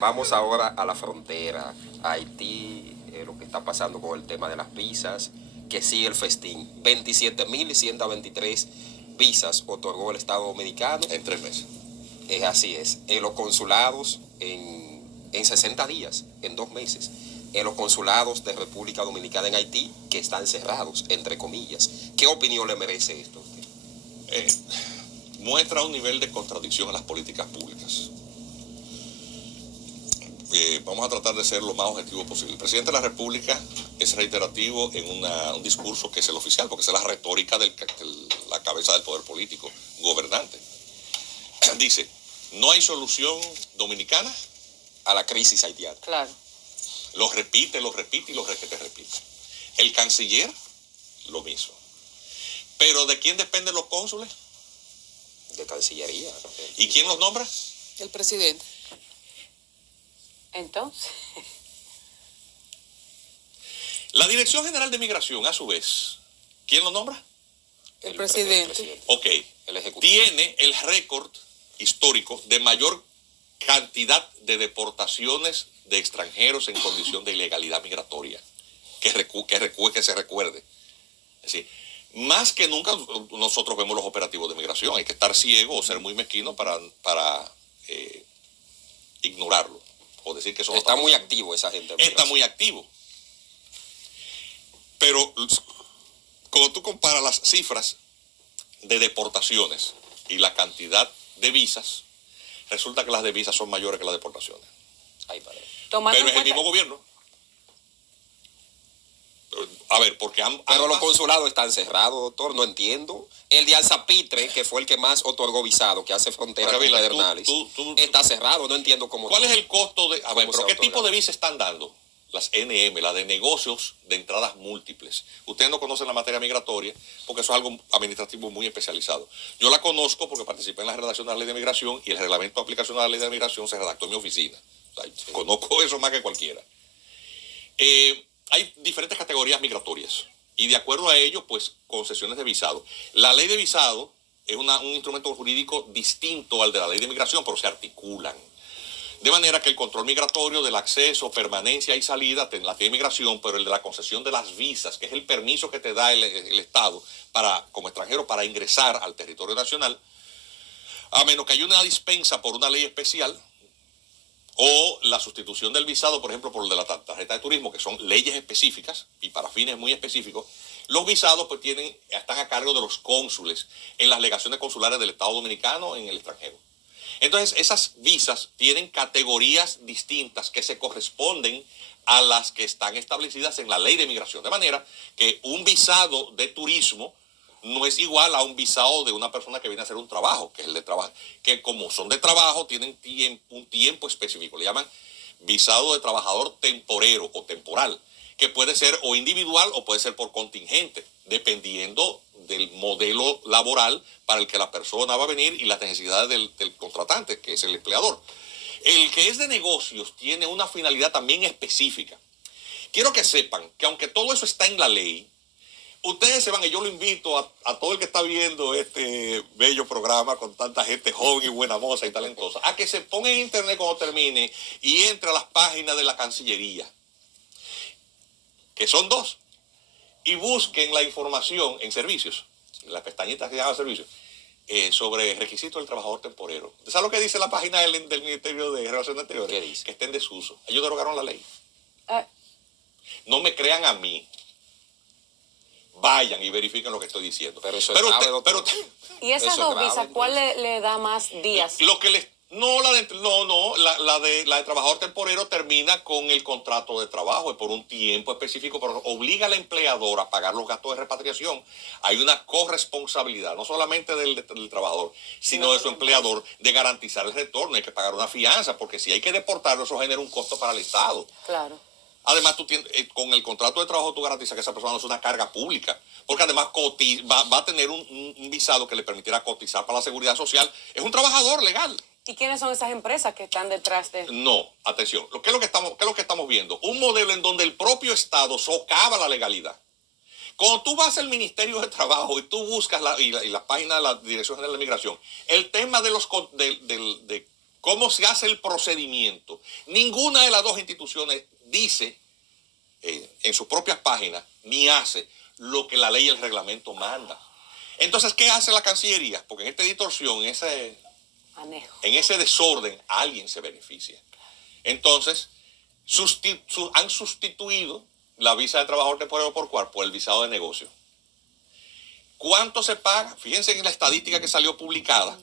Vamos ahora a la frontera, a Haití, lo que está pasando con el tema de las visas, que sigue el festín. 27.123 visas otorgó el Estado Dominicano. En 3 meses. Así es. En los consulados, en 60 días, en 2 meses. En los consulados de República Dominicana en Haití, que están cerrados, entre comillas. ¿Qué opinión le merece esto? Muestra un nivel de contradicción en las políticas públicas. Vamos a tratar de ser lo más objetivo posible. El presidente de la República es reiterativo en un discurso que es el oficial, porque es la retórica de la cabeza del poder político gobernante. Dice, no hay solución dominicana a la crisis haitiana. Claro. Lo repite y lo repite. El canciller, lo mismo. ¿Pero de quién dependen los cónsules? De Cancillería. ¿Y quién los nombra? El presidente. Entonces. La Dirección General de Migración, a su vez, ¿quién lo nombra? El presidente. Ok. El ejecutivo. Tiene el récord histórico de mayor cantidad de deportaciones de extranjeros en condición de ilegalidad migratoria que se recuerde. Es decir, más que nunca nosotros vemos los operativos de migración. Hay que estar ciego o ser muy mezquino para ignorarlo o decir que eso no está muy activo esa gente. Está muy activo. Pero cuando tú comparas las cifras de deportaciones y la cantidad de visas, resulta que las de visas son mayores que las deportaciones. Ay, padre. Pero es el mismo gobierno. A ver, porque pero los consulados están cerrados, doctor, no entiendo. El de Alzapitre, que fue el que más otorgó visado, que hace frontera con Pedernales, está cerrado, no entiendo cómo. ¿Cuál es el costo de...? A ver, pero ¿qué tipo de visa están dando? Las NM, las de negocios de entradas múltiples. Ustedes no conocen la materia migratoria porque eso es algo administrativo muy especializado. Yo la conozco porque participé en la redacción de la ley de migración y el reglamento de aplicación de la ley de migración se redactó en mi oficina. O sea, conozco eso más que cualquiera. Hay diferentes categorías migratorias y de acuerdo a ello, pues, concesiones de visado. La ley de visado es un instrumento jurídico distinto al de la ley de migración, pero se articulan. De manera que el control migratorio del acceso, permanencia y salida la tiene migración, pero el de la concesión de las visas, que es el permiso que te da el Estado como extranjero para ingresar al territorio nacional, a menos que haya una dispensa por una ley especial, o la sustitución del visado, por ejemplo, por el de la tarjeta de turismo, que son leyes específicas y para fines muy específicos, los visados pues están a cargo de los cónsules en las legaciones consulares del Estado Dominicano en el extranjero. Entonces, esas visas tienen categorías distintas que se corresponden a las que están establecidas en la ley de migración. De manera que un visado de turismo no es igual a un visado de una persona que viene a hacer un trabajo, que es el de trabajo, que como son de trabajo tienen un tiempo específico. Le llaman visado de trabajador temporero o temporal, que puede ser o individual o puede ser por contingente, dependiendo del modelo laboral para el que la persona va a venir y las necesidades del contratante, que es el empleador. El que es de negocios tiene una finalidad también específica. Quiero que sepan que aunque todo eso está en la ley, ustedes se van, y yo lo invito a todo el que está viendo este bello programa con tanta gente joven y buena moza y talentosa, a que se ponga en internet cuando termine y entre a las páginas de la Cancillería, que son 2, y busquen la información en servicios, en la pestañita que se llama servicios, sobre requisitos del trabajador temporero. ¿Sabes lo que dice la página del Ministerio de Relaciones Exteriores? ¿Qué dice? Que está en desuso. Ellos derogaron la ley. No me crean a mí. Vayan y verifiquen lo que estoy diciendo. Pero eso es grave, doctor. ¿Y esas dos visas, cuál le da más días? Lo que les... No, la de trabajador temporero termina con el contrato de trabajo, es por un tiempo específico, pero obliga al empleador a pagar los gastos de repatriación. Hay una corresponsabilidad, no solamente del trabajador, sino de su empleador, de garantizar el retorno. Hay que pagar una fianza, porque si hay que deportarlo, eso genera un costo para el Estado. Claro. Además, con el contrato de trabajo tú garantizas que esa persona no es una carga pública, porque además va a tener un visado que le permitirá cotizar para la seguridad social. Es un trabajador legal. ¿Y quiénes son esas empresas que están detrás de...? No, atención. ¿Qué es lo que estamos viendo? Un modelo en donde el propio Estado socava la legalidad. Cuando tú vas al Ministerio de Trabajo y tú buscas la página de la Dirección General de Migración, el tema de cómo se hace el procedimiento. Ninguna de las dos instituciones dice en sus propias páginas ni hace lo que la ley y el reglamento manda. Entonces, ¿qué hace la Cancillería? Porque en esta distorsión, en ese desorden, alguien se beneficia. Entonces, han sustituido la visa de trabajador temporal por el visado de negocio. ¿Cuánto se paga? Fíjense en la estadística que salió publicada,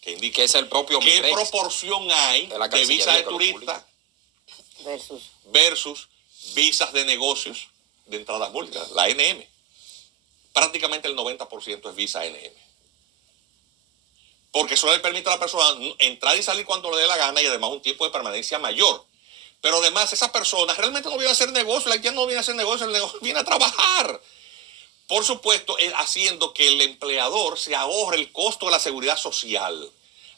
que indica que es el propio qué Migrex proporción hay de visa de turista versus visas de negocios de entradas múltiples, la NM. Prácticamente el 90% es visa NM. Porque eso le permite a la persona entrar y salir cuando le dé la gana y además un tiempo de permanencia mayor. Pero además esa persona realmente no viene a hacer negocio, el haitiano no viene a hacer negocio, el negocio viene a trabajar. Por supuesto, haciendo que el empleador se ahorre el costo de la seguridad social.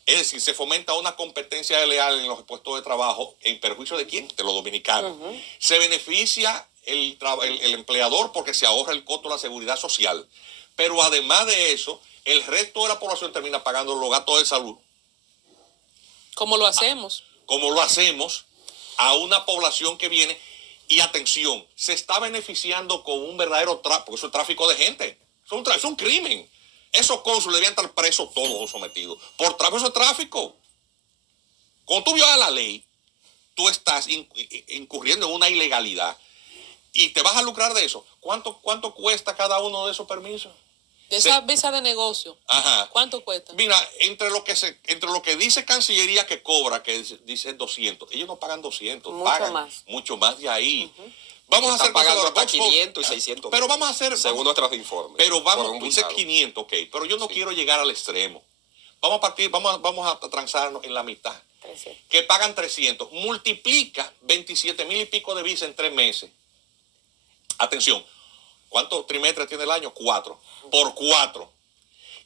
Es decir, se fomenta una competencia desleal en los puestos de trabajo en perjuicio de quién, de los dominicanos. Se beneficia el empleador porque se ahorra el costo de la seguridad social. Pero además de eso, el resto de la población termina pagando los gastos de salud. ¿Cómo lo hacemos? Como lo hacemos a una población que viene. Y atención, se está beneficiando con un verdadero tráfico, porque eso es tráfico de gente. Es un crimen. Esos cónsules debían estar presos todos sometidos. Por tráfico, eso es tráfico. Cuando tú violas la ley, tú estás incurriendo en una ilegalidad. Y te vas a lucrar de eso. ¿Cuánto cuesta cada uno de esos permisos? De esa visa de negocio. Ajá. ¿Cuánto cuesta? Mira, entre lo que dice Cancillería que cobra, que dice 200, ellos no pagan 200, pagan mucho más de ahí. Vamos Están a hacer pagando hasta 500 y 600. Pero vamos a hacer, según nuestros informes. Pero tú dices 500, ok, pero yo no quiero llegar al extremo. Vamos a transarnos en la mitad. 300. Que pagan 300. Multiplica 27,000 y pico de visa en 3 meses. Atención. ¿Cuántos trimestres tiene el año? 4. Por 4.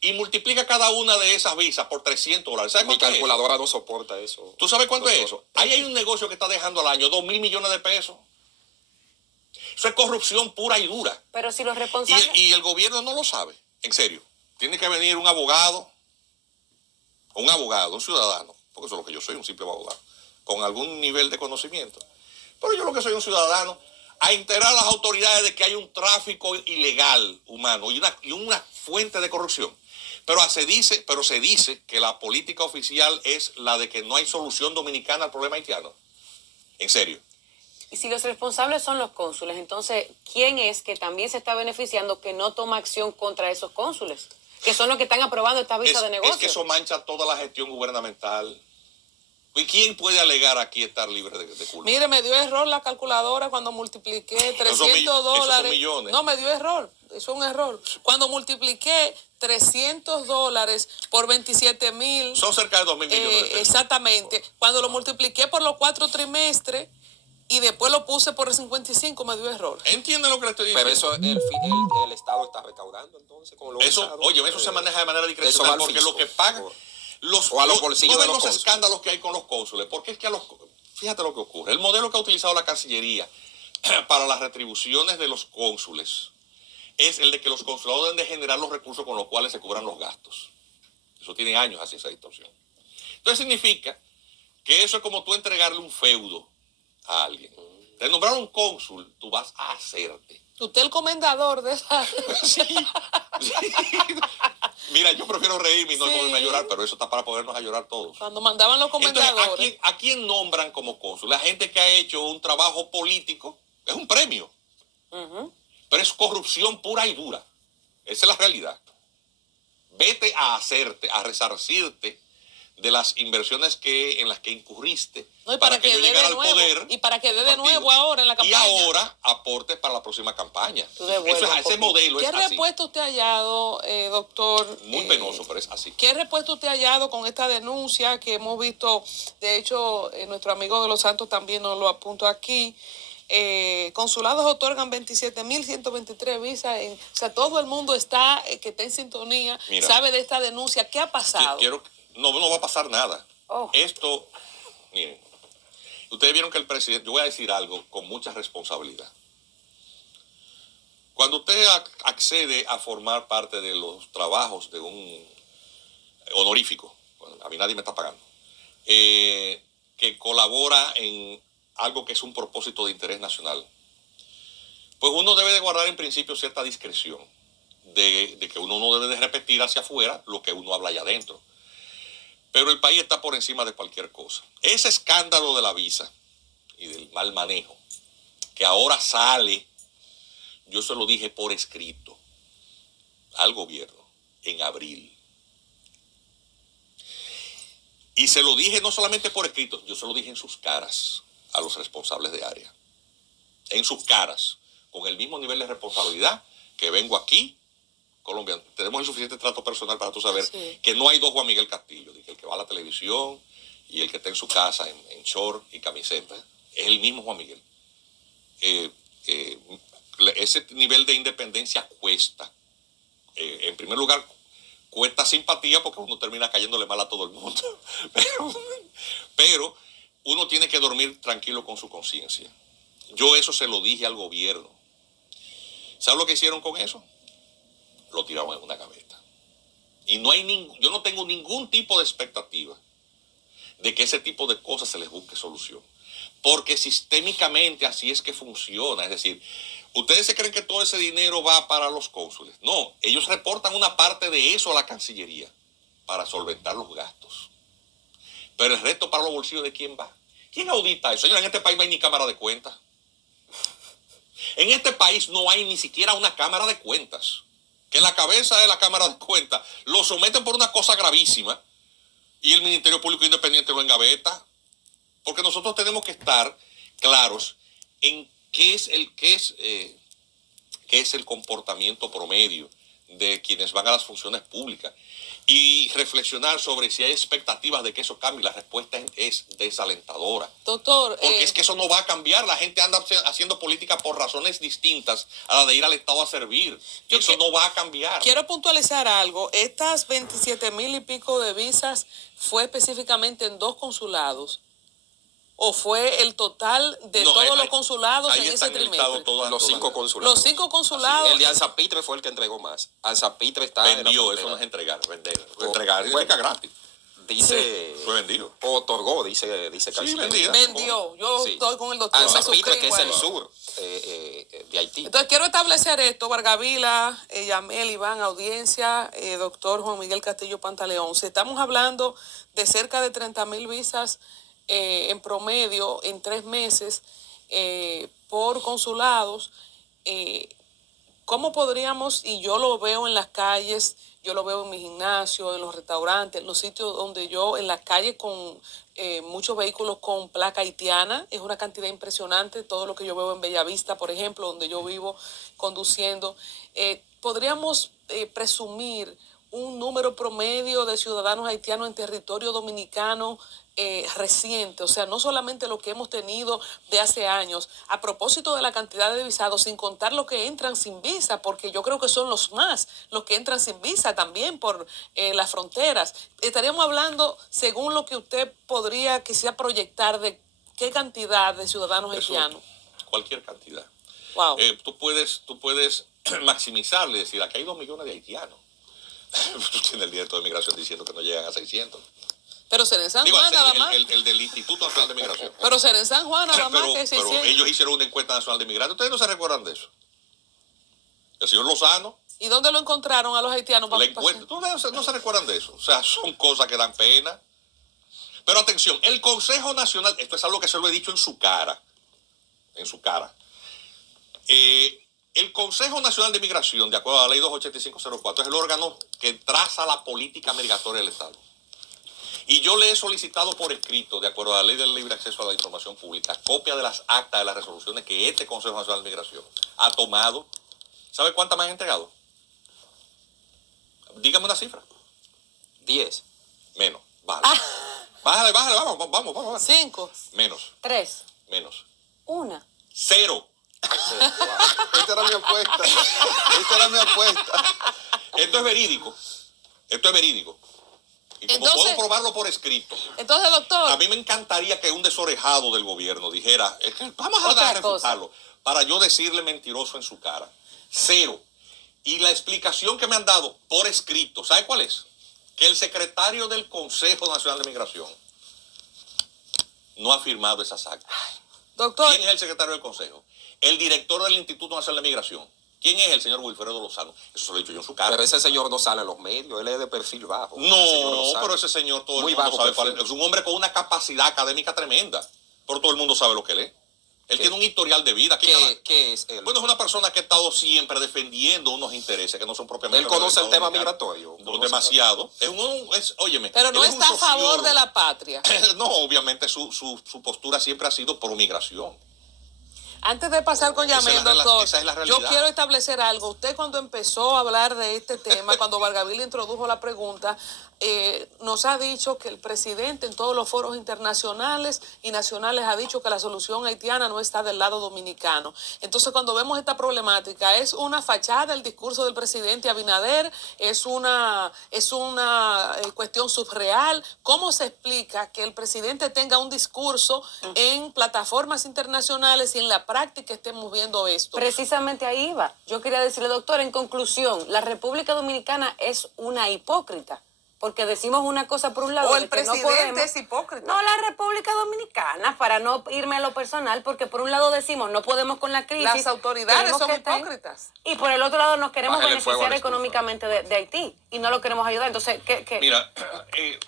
Y multiplica cada una de esas visas por $300. ¿Sabes Mi cuánto es? calculadora no soporta eso. ¿Tú sabes cuánto Doctor, es eso? Ahí hay un negocio que está dejando al año 2,000 millones de pesos. Eso es corrupción pura y dura. Pero si los responsables... Y el gobierno no lo sabe. En serio. Tiene que venir un abogado, un ciudadano, porque eso es lo que yo soy, un simple abogado, con algún nivel de conocimiento. Pero yo lo que soy un ciudadano, a enterar a las autoridades de que hay un tráfico ilegal humano y una fuente de corrupción. Pero se dice que la política oficial es la de que no hay solución dominicana al problema haitiano. En serio. Y si los responsables son los cónsules, entonces, ¿quién es que también se está beneficiando que no toma acción contra esos cónsules? Que son los que están aprobando esta visa de negocio. Es que eso mancha toda la gestión gubernamental. ¿Y quién puede alegar aquí estar libre de culpa? Mire, me dio error la calculadora cuando multipliqué $300. Esos son millones. No, me dio error. Eso es un error. Cuando multipliqué $300 por 27,000. Son cerca de 2,000 millones de pesos. Exactamente. Cuando lo multipliqué por los 4 trimestres y después lo puse por el 55, me dio error. ¿Entienden lo que le estoy diciendo? Pero eso el Estado está recaudando entonces con los eso se maneja de manera discrecional porque lo que pagan... o a los bolsillos no de ven los los escándalos que hay con los cónsules, porque es que fíjate lo que ocurre. El modelo que ha utilizado la Cancillería para las retribuciones de los cónsules es el de que los consulados deben de generar los recursos con los cuales se cubran los gastos. Eso tiene años así, esa distorsión. Entonces significa que eso es como tú entregarle un feudo a alguien. Te nombraron un cónsul, tú vas a hacerte. Usted es el comendador de esa... Sí. Mira, yo prefiero reírme y no ponerme a llorar, pero eso está para podernos a llorar todos. Cuando mandaban los comendadores. Entonces, ¿a quién nombran como cónsul? La gente que ha hecho un trabajo político, es un premio. Pero es corrupción pura y dura. Esa es la realidad. Vete a hacerte, a resarcirte de las inversiones en las que incurriste, no, y para que yo dé llegara de al nuevo, poder. Y para que dé de nuevo ahora en la campaña. Y ahora aportes para la próxima campaña. Ese modelo es así. ¿Qué respuesta usted ha hallado, doctor? Muy penoso, pero es así. ¿Qué respuesta usted ha hallado con esta denuncia que hemos visto? De hecho, nuestro amigo de Los Santos también nos lo apuntó aquí. Consulados otorgan 27,123 visas. O sea, todo el mundo que está en sintonía. Mira, sabe de esta denuncia. ¿Qué ha pasado? No va a pasar nada. Oh. Esto, miren, ustedes vieron que el presidente, yo voy a decir algo con mucha responsabilidad. Cuando usted accede a formar parte de los trabajos de un honorífico, a mí nadie me está pagando, que colabora en algo que es un propósito de interés nacional, pues uno debe de guardar en principio cierta discreción de que uno no debe de repetir hacia afuera lo que uno habla allá adentro. Pero el país está por encima de cualquier cosa. Ese escándalo de la visa y del mal manejo, que ahora sale, yo se lo dije por escrito al gobierno en abril. Y se lo dije no solamente por escrito, yo se lo dije en sus caras a los responsables de área. En sus caras, con el mismo nivel de responsabilidad que vengo aquí, Colombia. Tenemos el suficiente trato personal para tú saber que no hay dos Juan Miguel Castillo, el que va a la televisión y el que está en su casa en short y camiseta. Es el mismo Juan Miguel. Ese nivel de independencia cuesta. En primer lugar, cuesta simpatía porque uno termina cayéndole mal a todo el mundo. Pero uno tiene que dormir tranquilo con su conciencia. Yo eso se lo dije al gobierno. ¿Sabes lo que hicieron con eso? Lo tiraron en una gaveta. Y no hay yo no tengo ningún tipo de expectativa de que ese tipo de cosas se les busque solución. Porque sistémicamente así es que funciona. Es decir, ustedes se creen que todo ese dinero va para los cónsules. No, ellos reportan una parte de eso a la Cancillería para solventar los gastos. Pero el resto para los bolsillos ¿de quién va? ¿Quién audita eso? Señor, en este país no hay ni cámara de cuentas. En este país no hay ni siquiera una cámara de cuentas. Que en la cabeza de la Cámara de Cuentas lo someten por una cosa gravísima y el Ministerio Público Independiente lo engaveta. Porque nosotros tenemos que estar claros en qué es el comportamiento promedio de quienes van a las funciones públicas y reflexionar sobre si hay expectativas de que eso cambie. La respuesta es desalentadora. Doctor, porque es que eso no va a cambiar. La gente anda haciendo política por razones distintas a la de ir al Estado a servir. Eso no va a cambiar. Quiero puntualizar algo. Estas 27,000 y pico de visas fue específicamente en 2 consulados. ¿O fue el total de todos los consulados en ese trimestre? Los 5 consulados. Los 5 consulados. El de Alzapitre fue el que entregó más. Alzapitre está vendió, eso no es entregar, vender. Entregar es gratis. Dice, fue vendido. Otorgó, dice sí, vendió. Yo estoy con el doctor. Alzapitre, que es el sur de Haití. Entonces quiero establecer esto, Vargavila, Yamel, Iván, audiencia, doctor Juan Miguel Castillo Pantaleón. Si estamos hablando de cerca de 30,000 visas en promedio en 3 meses por consulados, ¿cómo podríamos, y yo lo veo en las calles, yo lo veo en mi gimnasio, en los restaurantes, en los sitios donde yo, en las calles con muchos vehículos con placa haitiana, es una cantidad impresionante, todo lo que yo veo en Bellavista, por ejemplo, donde yo vivo conduciendo, podríamos presumir un número promedio de ciudadanos haitianos en territorio dominicano reciente, o sea, no solamente lo que hemos tenido de hace años, a propósito de la cantidad de visados, sin contar los que entran sin visa, porque yo creo que son los que entran sin visa también por las fronteras. Estaríamos hablando, según lo que usted podría quizá proyectar, de qué cantidad de ciudadanos haitianos. Cualquier cantidad. Wow. Tú puedes maximizarle, decir, aquí hay 2 millones de haitianos. Tú tienes el director de migración diciendo que no llegan a 600. Pero será en San Juan nada más. El del Instituto Nacional de Migración. Pero será en San Juan nada más que 600. Pero ellos hicieron una encuesta nacional de migrantes. ¿Ustedes no se recuerdan de eso? El señor Lozano. ¿Y dónde lo encontraron a los haitianos? La encuesta. ¿Ustedes no se recuerdan de eso? O sea, son cosas que dan pena. Pero atención, el Consejo Nacional, esto es algo que se lo he dicho en su cara. En su cara. El Consejo Nacional de Migración, de acuerdo a la ley 28504, es el órgano que traza la política migratoria del Estado. Y yo le he solicitado por escrito, de acuerdo a la ley del libre acceso a la información pública, copia de las actas de las resoluciones que este Consejo Nacional de Migración ha tomado. ¿Sabe cuántas me han entregado? Dígame una cifra. 10. Menos. Vale. Bájale, vamos. 5. Menos. 3. Menos. 1. 0. Esta era mi apuesta. Esto es verídico. Y como Entonces, puedo probarlo por escrito, entonces, doctor, a mí me encantaría que un desorejado del gobierno dijera, vamos a Otra refutarlo, para yo decirle mentiroso en su cara. 0. Y la explicación que me han dado por escrito, ¿sabe cuál es? Que el secretario del Consejo Nacional de Migración no ha firmado esas actas. Doctor, ¿Quién es el secretario del Consejo? El director del Instituto Nacional de Migración. ¿Quién es el señor Wilfredo Lozano? Eso se lo he dicho yo en su cara. Pero ese señor no sale en los medios, él es de perfil bajo. No, Ese señor no sale. pero ese señor todo Muy el mundo bajo sabe cuál perfil. es. Es un hombre con una capacidad académica tremenda, pero todo el mundo sabe lo que él es. Él ¿Qué? tiene un historial de vida. ¿Qué es él? Bueno, es una persona que ha estado siempre defendiendo unos intereses que no son propiamente... Él conoce el tema dominicano. migratorio. No, demasiado. Óyeme, pero no él es un está a favor sociólogo. de la patria. No, obviamente su postura siempre ha sido pro migración. Antes de pasar con Esa Yamel, es la doctor, esa es la yo realidad. quiero establecer algo. Usted cuando empezó a hablar de este tema, cuando Vargaville introdujo la pregunta, nos ha dicho que el presidente en todos los foros internacionales y nacionales ha dicho que la solución haitiana no está del lado dominicano. Entonces, cuando vemos esta problemática, ¿es una fachada el discurso del presidente Abinader? ¿Es una cuestión subreal? ¿Cómo se explica que el presidente tenga un discurso en plataformas internacionales y en la práctica estemos viendo esto? Precisamente ahí iba. Yo quería decirle, doctor, en conclusión, la República Dominicana es una hipócrita. Porque decimos una cosa por un lado. O el de que no presidente podemos. es hipócrita. No, la República Dominicana, para no irme a lo personal, porque por un lado decimos no podemos con la crisis. Las autoridades queremos son que estén, hipócritas. y por el otro lado nos queremos Bájale el fuego beneficiar al discurso. económicamente de Haití y no lo queremos ayudar. Entonces, ¿qué? Mira,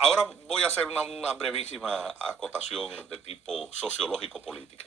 ahora voy a hacer una brevísima acotación de tipo sociológico-política.